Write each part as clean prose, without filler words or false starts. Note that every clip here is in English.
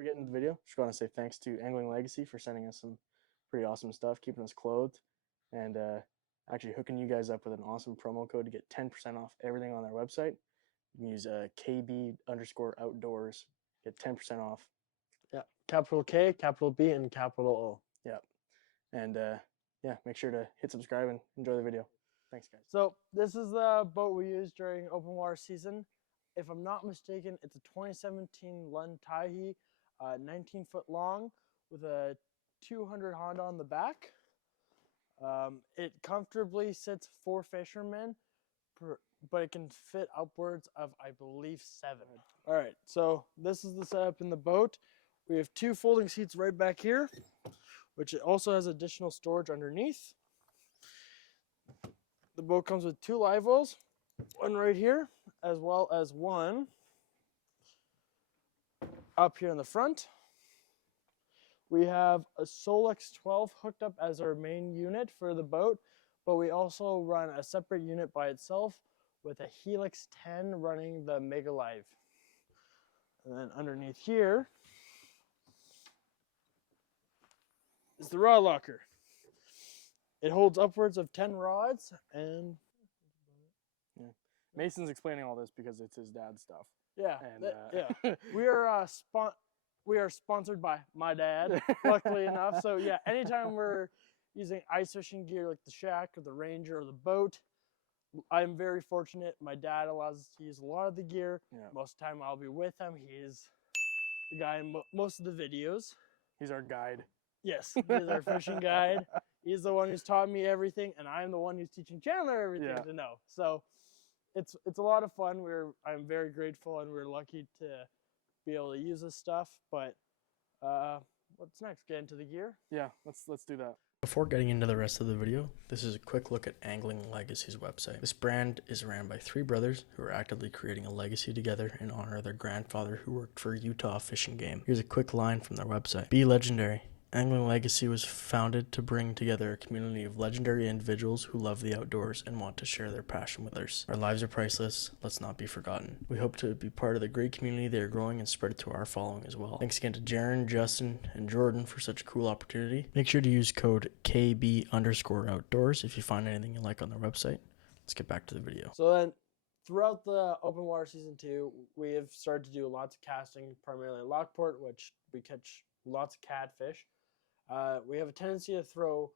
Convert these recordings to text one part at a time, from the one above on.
we get into the video, just want to say thanks to Angling Legacy for sending us some pretty awesome stuff, keeping us clothed, and actually hooking you guys up with an awesome promo code to get 10% off everything on their website. You can use KB_outdoors, get 10% off. Yeah, capital K, capital B, and capital O. Yeah, and yeah, make sure to hit subscribe and enjoy the video. Thanks, guys. So this is the boat we use during open water season. If I'm not mistaken, it's a 2017 Lund Taihi, 19 foot long with a 200 Honda on the back. It comfortably sits 4 fishermen, but it can fit upwards of, I believe, 7. All right, so this is the setup in the boat. We have 2 folding seats right back here, which also has additional storage underneath. The boat comes with 2 live wells, one right here, as well as one up here in the front. We have a Solex 12 hooked up as our main unit for the boat, but we also run a separate unit by itself with a Helix 10 running the Mega Live. And then underneath here is the rod locker. It holds upwards of 10 rods, and yeah. Mason's explaining all this because it's his dad's stuff. Yeah, and yeah. We are sponsored by my dad, luckily enough. So yeah, anytime we're using ice fishing gear like the Shack or the Ranger or the boat, I'm very fortunate. My dad allows us to use a lot of the gear. Yeah. Most of the time I'll be with him. He's the guy in most of the videos. He's our guide. Yes, he's our fishing guide. He's the one who's taught me everything, and I'm the one who's teaching Chandler everything to know. So it's a lot of fun. I'm very grateful, and we're lucky to be able to use this stuff. But what's next? Get into the gear? Yeah, let's do that. Before getting into the rest of the video, this is a quick look at Angling Legacy's website. This brand is ran by 3 brothers who are actively creating a legacy together in honor of their grandfather who worked for Utah Fish and Game. Here's a quick line from their website. Be legendary. Angling Legacy was founded to bring together a community of legendary individuals who love the outdoors and want to share their passion with others. Our lives are priceless. Let's not be forgotten. We hope to be part of the great community they are growing and spread it to our following as well. Thanks again to Jaron, Justin, and Jordan for such a cool opportunity. Make sure to use code KB_outdoors if you find anything you like on their website. Let's get back to the video. So then, throughout the open water season 2, we have started to do lots of casting, primarily in Lockport, which we catch lots of catfish. We have a tendency to throw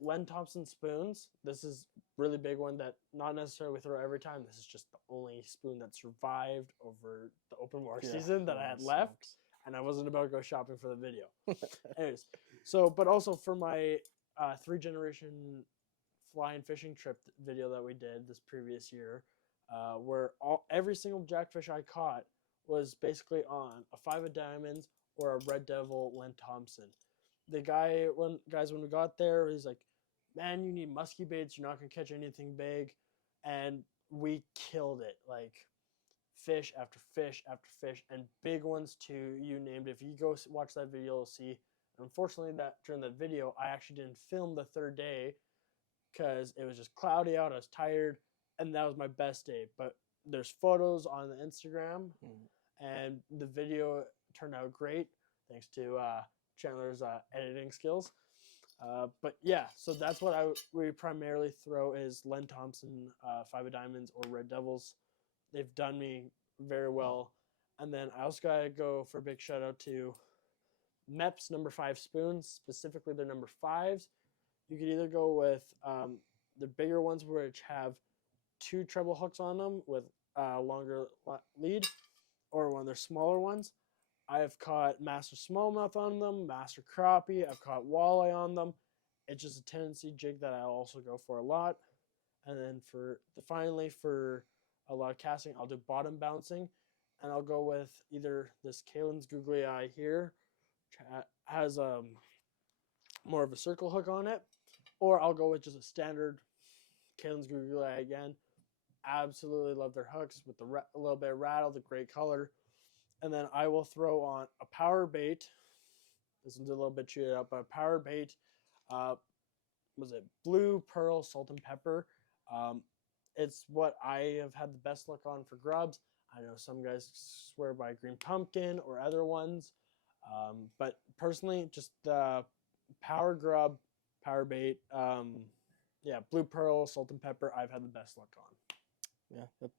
Len Thompson spoons. This is a really big one that not necessarily we throw every time. This is just the only spoon that survived over the open water season that I had left, and I wasn't about to go shopping for the video. Anyways, so but also for my 3-generation fly-in fishing trip video that we did this previous year, where every single jackfish I caught was basically on a 5 of diamonds or a Red Devil Len Thompson. The guy, when we got there, he's like, man, you need musky baits. You're not going to catch anything big. And we killed it. Like, fish after fish after fish, and big ones too, you named it. If you go watch that video, you'll see. Unfortunately, during that video, I actually didn't film the 3rd day because it was just cloudy out. I was tired, and that was my best day. But there's photos on the Instagram, and the video turned out great, thanks to Chandler's editing skills. But yeah, so that's what we primarily throw is Len Thompson 5 of diamonds or Red Devils. They've done me very well. And then I also gotta go for a big shout out to MEP's number 5 spoons, specifically their number 5s. You could either go with the bigger ones which have 2 treble hooks on them with a longer lead, or one of their smaller ones. I have caught master smallmouth on them, master crappie. I've caught walleye on them. It's just a tendency jig that I also go for a lot. And then finally for a lot of casting, I'll do bottom bouncing, and I'll go with either this Kalen's Googly Eye here, which has more of a circle hook on it, or I'll go with just a standard Kalen's Googly Eye again. Absolutely love their hooks with a little bit of rattle, the great color. And then I will throw on a power bait. This one's a little bit chewed up, but a power bait. Was it blue pearl salt and pepper? It's what I have had the best luck on for grubs. I know some guys swear by green pumpkin or other ones. But personally, just the power grub, power bait, yeah, blue pearl, salt and pepper, I've had the best luck on. Yeah, that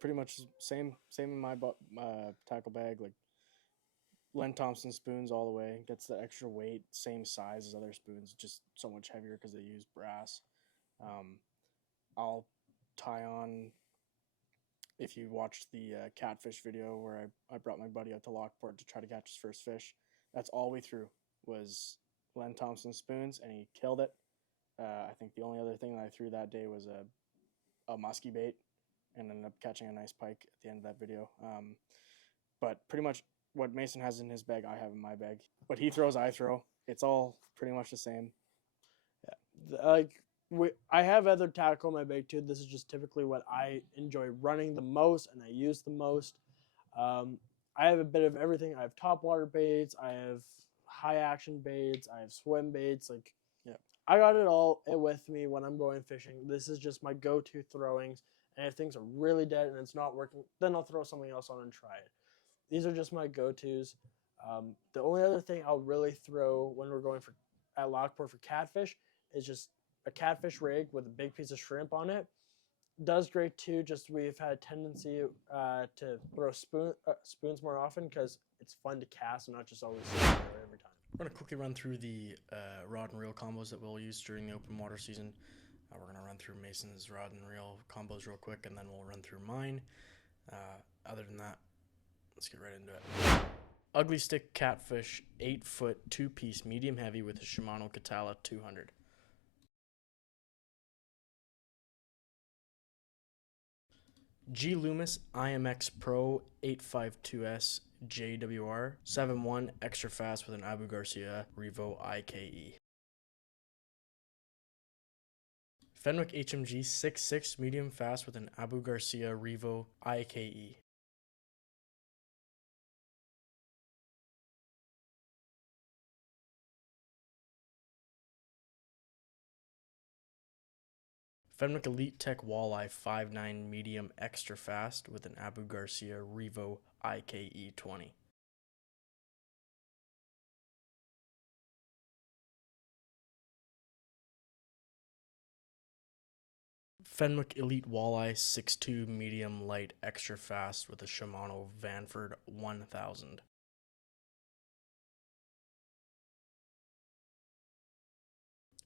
pretty much same in my tackle bag. Like Len Thompson spoons all the way. Gets the extra weight, same size as other spoons, just so much heavier because they use brass. I'll tie on. If you watched the catfish video where I brought my buddy out to Lockport to try to catch his first fish, that's all we threw was Len Thompson spoons, and he killed it. I think the only other thing that I threw that day was a musky bait, and ended up catching a nice pike at the end of that video. But pretty much what Mason has in his bag, I have in my bag. What he throws, I throw. It's all pretty much the same. Like I have other tackle in my bag too. This is just typically what I enjoy running the most and I use the most. I have a bit of everything. I have topwater baits. I have high action baits. I have swim baits. Like, yeah, I got it all with me when I'm going fishing. This is just my go-to throwings. And if things are really dead and it's not working, then I'll throw something else on and try it. These are just my go-tos. The only other thing I'll really throw when we're going at Lockport for catfish is just a catfish rig with a big piece of shrimp on it. Does great too. Just we've had a tendency to throw spoons more often because it's fun to cast and not just always sit there every time. We're going to quickly run through the rod and reel combos that we'll use during the open water season. We're going to run through Mason's rod and reel combos real quick, and then we'll run through mine. Other than that, let's get right into it. Ugly Stick Catfish 8-foot 2-piece medium heavy with a Shimano Katala 200. G Loomis IMX Pro 852S JWR 7.1 extra fast with an Abu Garcia Revo IKE. Fenwick HMG 6.6 medium fast with an Abu Garcia Revo IKE. Fenwick Elite Tech Walleye 5.9 medium extra fast with an Abu Garcia Revo IKE 20. Fenwick Elite Walleye 6.2 medium light extra fast with a Shimano Vanford 1000.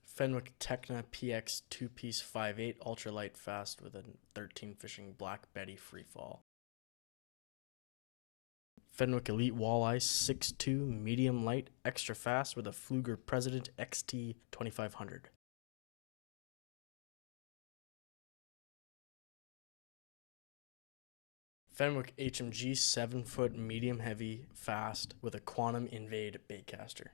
Fenwick Techna PX 2-piece 5.8 ultralight fast with a 13 fishing Black Betty freefall. Fenwick Elite Walleye 6.2 medium light extra fast with a Fluger President XT 2500. Fenwick HMG 7-foot medium heavy fast with a Quantum Invade baitcaster.